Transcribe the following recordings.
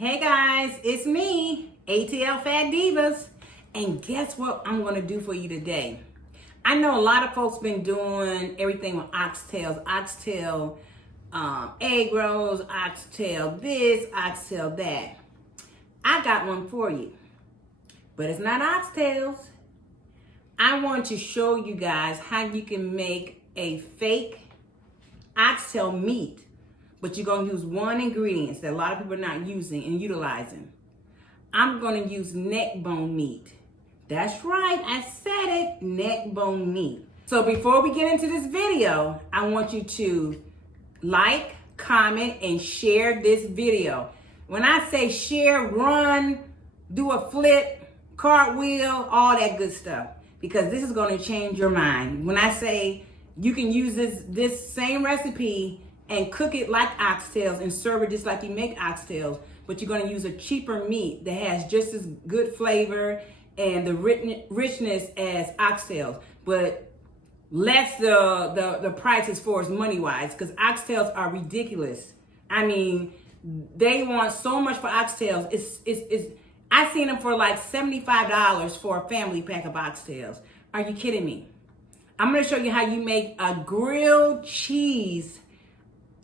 Hey guys, it's me, ATL Fat Divas, and guess what I'm gonna do for you today? I know a lot of folks been doing everything with oxtail, egg rolls, oxtail this, oxtail that. I got one for you, but it's not oxtails. I want to show you guys how you can make a fake oxtail meat, but you're gonna use one ingredient that a lot of people are not using and utilizing. I'm gonna use neck bone meat. That's right, I said it, neck bone meat. So before we get into this video, I want you to like, comment, and share this video. When I say share, run, do a flip, cartwheel, all that good stuff, because this is gonna change your mind. When I say you can use this same recipe and cook it like oxtails and serve it just like you make oxtails, but you're gonna use a cheaper meat that has just as good flavor and the richness as oxtails, but less the price as far as money-wise, because oxtails are ridiculous. I mean, they want so much for oxtails. I've seen them for like $75 for a family pack of oxtails. Are you kidding me? I'm gonna show you how you make a grilled cheese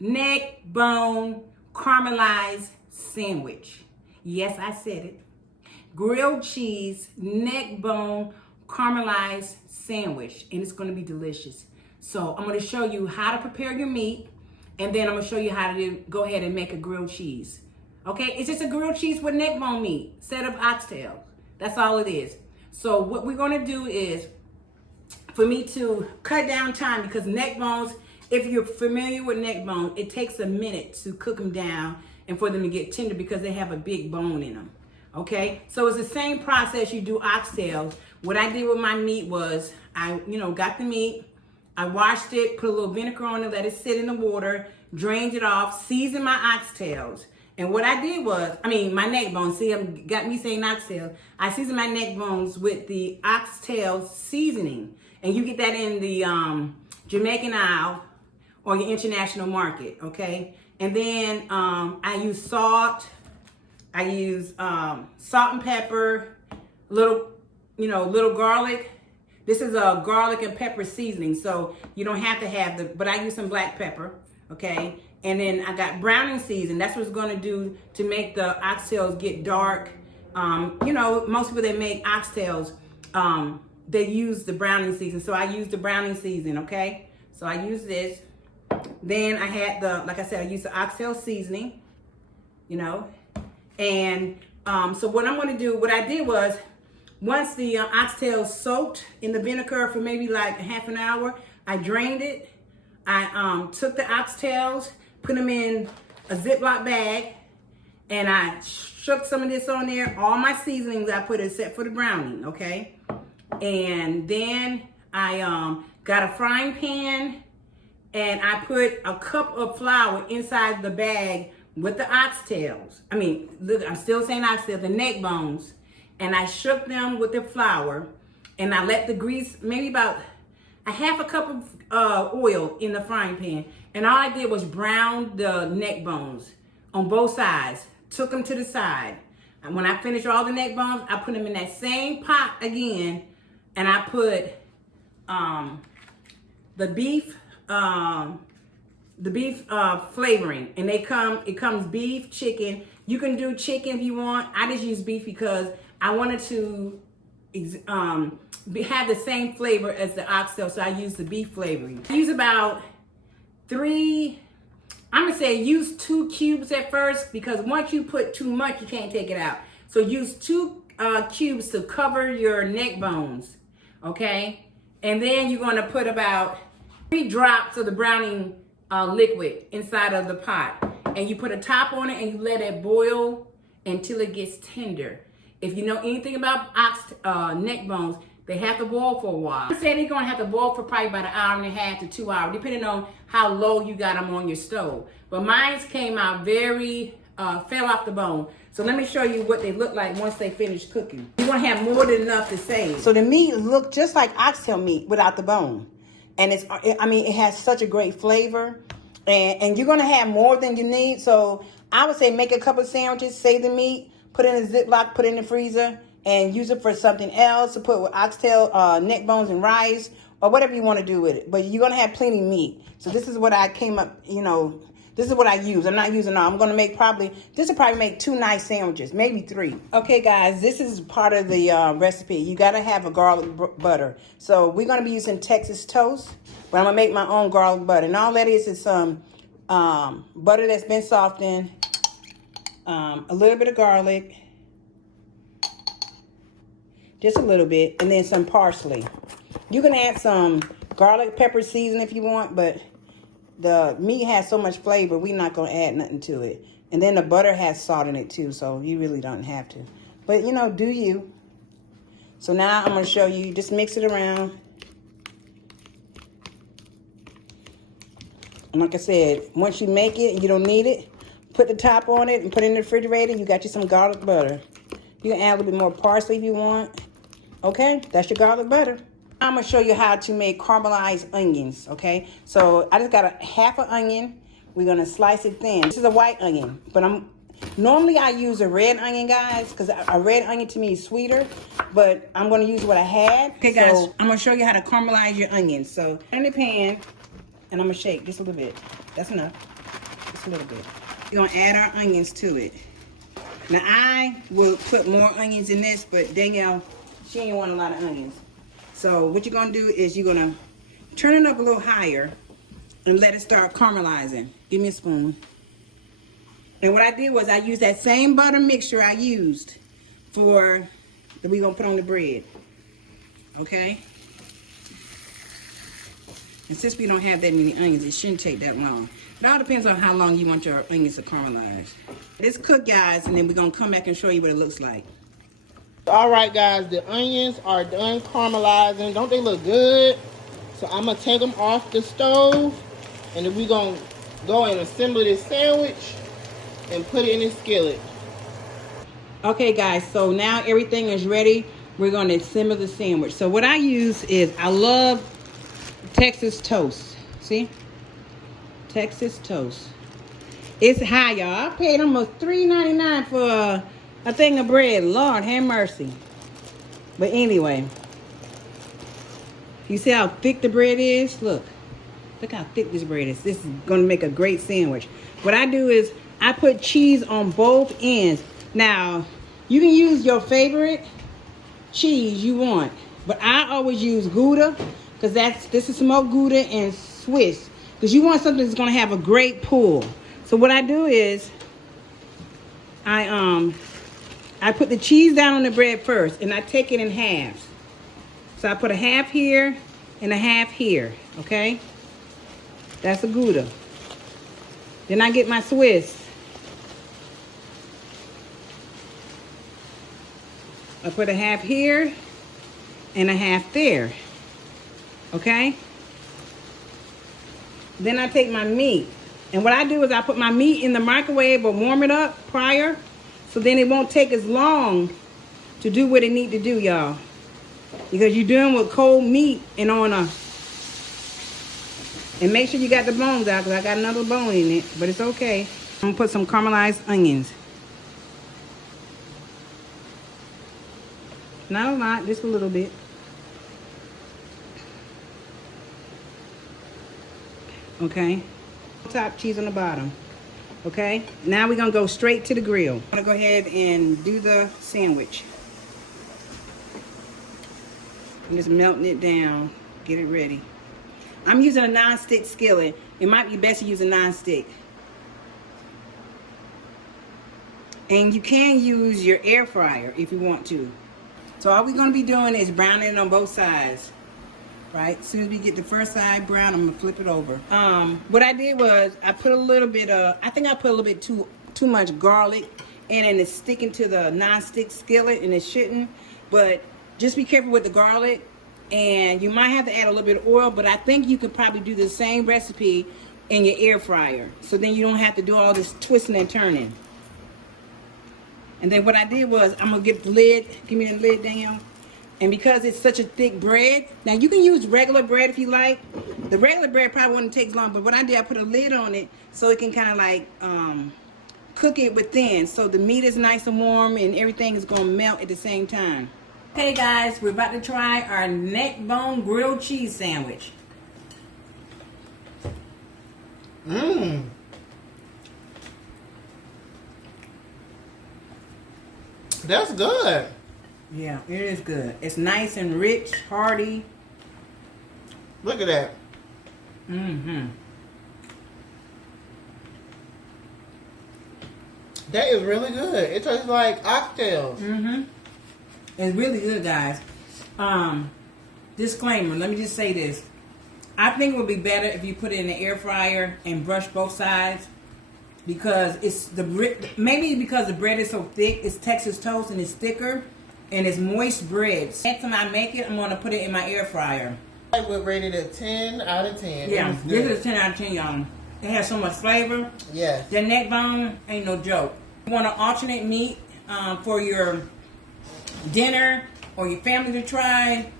neck bone caramelized sandwich. Yes, I said it. Grilled cheese neck bone caramelized sandwich, and it's going to be delicious. So I'm going to show you how to prepare your meat, and then I'm going to show you how to go ahead and make a grilled cheese. Okay, it's just a grilled cheese with neck bone meat, set up oxtail. That's all it is. So what we're going to do is, for me to cut down time, because neck bones, if you're familiar with neck bone, it takes a minute to cook them down and for them to get tender because they have a big bone in them. Okay, so it's the same process you do oxtails. What I did with my meat was I, got the meat, I washed it, put a little vinegar on it, let it sit in the water, drained it off, seasoned my oxtails. And what I did was, my neck bones, see, got me saying oxtails. I seasoned my neck bones with the oxtail seasoning. And you get that in the Jamaican aisle or your international market, okay? And then I use salt. I use salt and pepper, little garlic. This is a garlic and pepper seasoning, so you don't have to have but I use some black pepper, okay? And then I got browning season. That's what's gonna do to make the oxtails get dark. Most people that make oxtails, they use the browning season. So I use the browning season, okay? So I use this. Then I had like I said, I used the oxtail seasoning, And so what I'm going to do, what I did was, once the oxtails soaked in the vinegar for maybe like half an hour, I drained it. I took the oxtails, put them in a Ziploc bag, and I shook some of this on there. All my seasonings I put except for the browning, okay? And then I got a frying pan, and I put a cup of flour inside the bag with the oxtails. Look, I'm still saying oxtails, the neck bones. And I shook them with the flour, and I let the grease, maybe about a half a cup of oil in the frying pan. And all I did was brown the neck bones on both sides, took them to the side. And when I finished all the neck bones, I put them in that same pot again, and I put the beef flavoring, and it comes beef, chicken. You can do chicken if you want. I just use beef because I wanted to have the same flavor as the oxtail, so I use the beef flavoring. I use about use 2 cubes at first, because once you put too much, you can't take it out. So use 2 cubes to cover your neck bones, okay? And then you're gonna put about 3 drops of the browning liquid inside of the pot, and you put a top on it and you let it boil until it gets tender. If you know anything about neck bones, they have to boil for a while. I say they're gonna have to boil for probably about 1.5 to 2 hours, depending on how low you got them on your stove. But mine came out fell off the bone. So let me show you what they look like once they finish cooking. You're gonna have more than enough to save. So the meat look just like oxtail meat without the bone. And it has such a great flavor. And you're going to have more than you need. So I would say make a couple of sandwiches, save the meat, put it in a Ziploc, put it in the freezer, and use it for something else to put with oxtail, neck bones, and rice, or whatever you want to do with it. But you're going to have plenty of meat. So this is what I came up, this is what I use. I'm not using all. I'm going to make this will probably make 2 nice sandwiches, maybe 3. Okay, guys, this is part of the recipe. You got to have a garlic butter. So we're going to be using Texas toast, but I'm going to make my own garlic butter. And all that is some butter that's been softened, a little bit of garlic, just a little bit, and then some parsley. You can add some garlic pepper season if you want, but the meat has so much flavor, we're not going to add nothing to it. And then the butter has salt in it too, so you really don't have to. But, do you. So now I'm going to show you. Just mix it around. And like I said, once you make it and you don't need it, put the top on it and put it in the refrigerator. You got you some garlic butter. You can add a little bit more parsley if you want. Okay, that's your garlic butter. I'm going to show you how to make caramelized onions, okay? So I just got a half an onion. We're going to slice it thin. This is a white onion, but normally I use a red onion, guys, because a red onion to me is sweeter, but I'm going to use what I had. Okay, guys, so I'm going to show you how to caramelize your onions. So in the pan, and I'm going to shake just a little bit. That's enough. Just a little bit. We're going to add our onions to it. Now, I will put more onions in this, but Danielle, she ain't want a lot of onions. So what you're going to do is you're going to turn it up a little higher and let it start caramelizing. Give me a spoon. And what I did was I used that same butter mixture I used that we're going to put on the bread. Okay? And since we don't have that many onions, it shouldn't take that long. It all depends on how long you want your onions to caramelize. It's cooked, guys, and then we're going to come back and show you what it looks like. All right, guys, the onions are done caramelizing. Don't they look good? So I'm going to take them off the stove, and then we're going to go and assemble this sandwich and put it in the skillet. Okay, guys, so now everything is ready. We're going to assemble the sandwich. So what I use is, I love Texas toast. See? Texas toast. It's high, y'all. I paid almost $3.99 for a thing of bread. Lord have mercy. But anyway, you see how thick the bread is? Look how thick this bread is. This is going to make a great sandwich. What I do is I put cheese on both ends. Now, you can use your favorite cheese you want, but I always use Gouda, because this is smoked Gouda and Swiss, because you want something that's going to have a great pull. So what I do is I put the cheese down on the bread first, and I take it in halves. So I put a half here and a half here, okay? That's a Gouda. Then I get my Swiss. I put a half here and a half there, okay? Then I take my meat. And what I do is I put my meat in the microwave or warm it up prior, so then it won't take as long to do what it need to do, y'all. Because you're doing with cold meat and and make sure you got the bones out, because I got another bone in it, but it's okay. I'm gonna put some caramelized onions. Not a lot, just a little bit. Okay. Top, cheese on the bottom. Okay. Now we're gonna go straight to the grill. I'm gonna go ahead and do the sandwich. I'm just melting it down. Get it ready. I'm using a non-stick skillet. It might be best to use a non-stick. And you can use your air fryer if you want to. So all we're going to be doing is browning it on both sides. Right? As soon as we get the first side brown, I'm going to flip it over. What I did was I put a little bit of, I think I put a little bit too much garlic in, and it's sticking to the non-stick skillet, and it shouldn't. But just be careful with the garlic. And you might have to add a little bit of oil, but I think you could probably do the same recipe in your air fryer. So then you don't have to do all this twisting and turning. And then what I did was, I'm going to get the lid. Give me the lid, Danielle. And because it's such a thick bread, now you can use regular bread if you like, The regular bread probably wouldn't take long, but what I did, I put a lid on it so it can kind of like cook it within. So the meat is nice and warm and everything is going to melt at the same time. Okay guys, we're about to try our Neckbone grilled cheese sandwich. Mmm. That's good. Yeah, it is good. It's nice and rich, hearty. Look at that. Mm-hmm. That is really good. It tastes like oxtails. Mm-hmm. It's really good, guys. Disclaimer, let me just say this. I think it would be better if you put it in the air fryer and brush both sides, because it's maybe because the bread is so thick, it's Texas toast and it's thicker and it's moist bread. Next time I make it, I'm gonna put it in my air fryer. I would rate it a 10 out of 10. Yeah, this is a 10 out of 10, y'all. It has so much flavor. Yes. The neck bone ain't no joke. You want to alternate meat for your dinner or your family to try,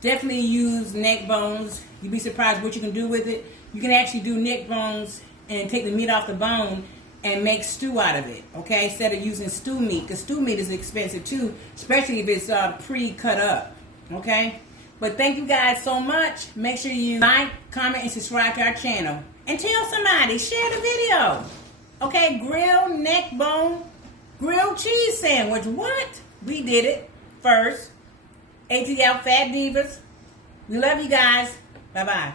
definitely use neck bones. You'd be surprised what you can do with it. You can actually do neck bones and take the meat off the bone and make stew out of it, okay? Instead of using stew meat, because stew meat is expensive too, especially if it's pre-cut up, okay? But thank you guys so much. Make sure you like, comment, and subscribe to our channel. And tell somebody, share the video. Okay, grilled neck bone, grilled cheese sandwich. What? We did it first. ATL Fat Divas. We love you guys. Bye-bye.